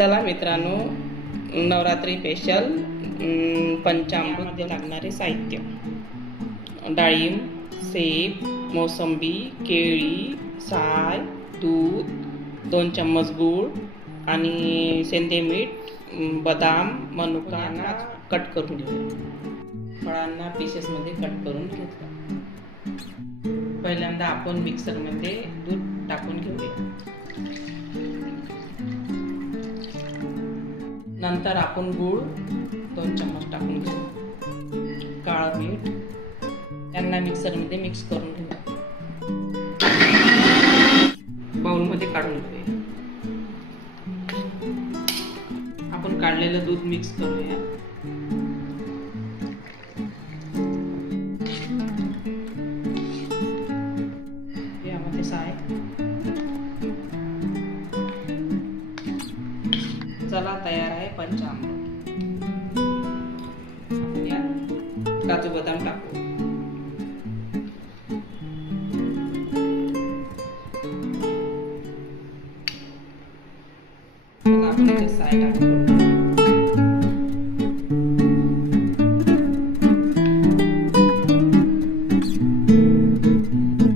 चला मित्रांनो, नवरात्री स्पेशल पंचामृतमध्ये लागणारे साहित्य: डाळिंब, सेब, मोसंबी, केळी, साय, दूध, 2 चम्मच गूळ आणि सेंदे मीठ, बदाम, मनुका कट करून घेऊया. फळांना पीसेसमध्ये कट करून घेतलं. पहिल्यांदा आपण मिक्सरमध्ये दूध टाकून घेऊया. नंतर आपण गूळ 2 चम्मच टाकून घेऊ. काळं मीठ त्यांना मिक्सरमध्ये मिक्स करून घेऊ. बाउलमध्ये काढून घेऊया. आपण काढलेलं दूध मिक्स करूया. यामध्ये साय. चला, तयार आहे पंचामृत. काजू बदाम टाकू. आपण साय टाकू.